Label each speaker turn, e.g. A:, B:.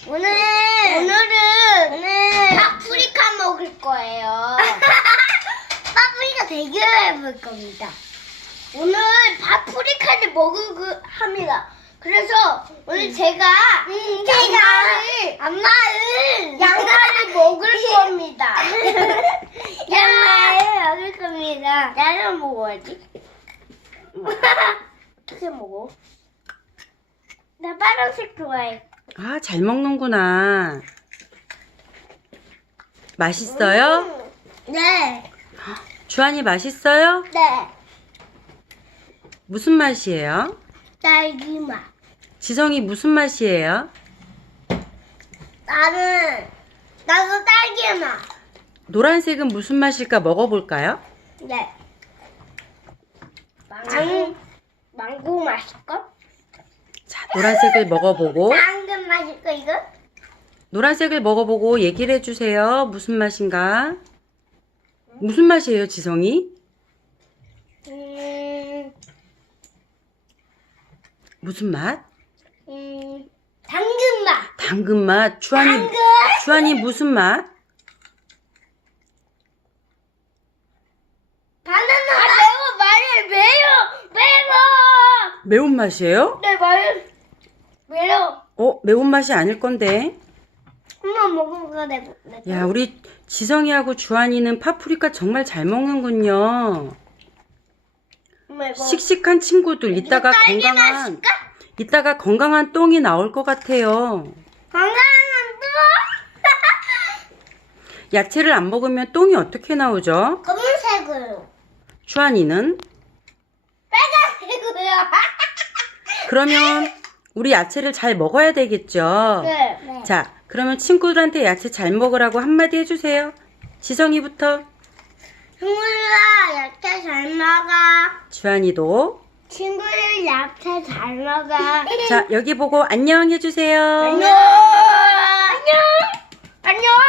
A: 오늘은 파프리카 먹을 거예요. 파프리카 대결해볼 겁니다. 오늘 파프리카를 먹을 합니다. 그래서 오늘 제가 양말을 먹을 겁니다. 양말을 먹을 겁니다. 나는 먹어야지. 어떻게 먹어? 나 파란색 좋아해.
B: 아, 잘 먹는구나. 맛있어요?
A: 네.
B: 주한이 맛있어요?
A: 네.
B: 무슨 맛이에요?
A: 딸기 맛.
B: 지성이 무슨 맛이에요?
A: 나도 딸기 맛.
B: 노란색은 무슨 맛일까 먹어볼까요?
A: 네. 망고 맛일걸?
B: 자, 노란색을 먹어보고
A: 당근 맛일걸 이거?
B: 노란색을 먹어보고 얘기를 해주세요. 무슨 맛인가? 무슨 맛이에요, 지성이? 무슨 맛?
A: 당근 맛.
B: 당근 맛. 주한이 무슨 맛?
A: 바나나 맛. 매워.
B: 매운맛이에요?
A: 네, 매워.
B: 매운맛이 아닐 건데.
A: 한번 먹어보고 내.
B: 야, 우리 지성이하고 주한이는 파프리카 정말 잘 먹는군요. 씩씩한 친구들. 이따가 건강한 똥이 나올 것 같아요.
A: 건강한
B: 야채를 안 먹으면 똥이 어떻게 나오죠?
A: 검은색으로.
B: 주한이는?
A: 빨간색으로요.
B: 그러면 우리 야채를 잘 먹어야 되겠죠?
A: 네.
B: 자, 그러면 친구들한테 야채 잘 먹으라고 한마디 해주세요. 지성이부터.
A: 친구들아, 야채 잘 먹어.
B: 주한이도.
A: 친구들 야채 잘 먹어.
B: 자, 여기 보고 안녕 해주세요.
A: 안녕.